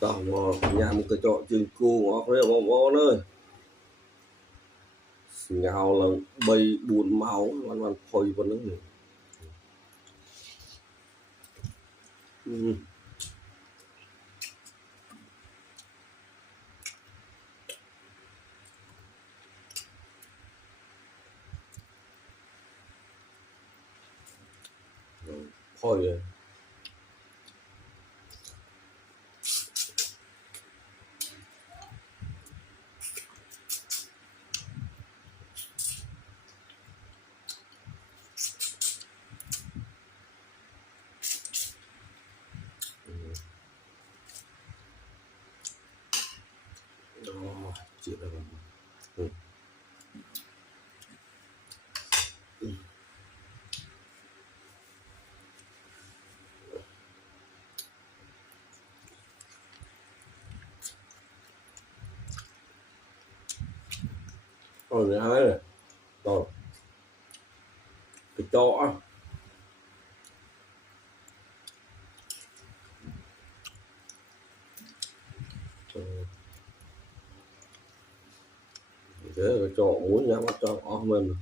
tao mà nhà một cái chỗ trường cu ngó đấy bóng bóng ơi ngào là bay buồn máu hoàn toàn phơi vào nước này. Phơi rồi chị là rồi hai này rồi cái chỗ thế cái chỗ muốn nhắm mắt cho mình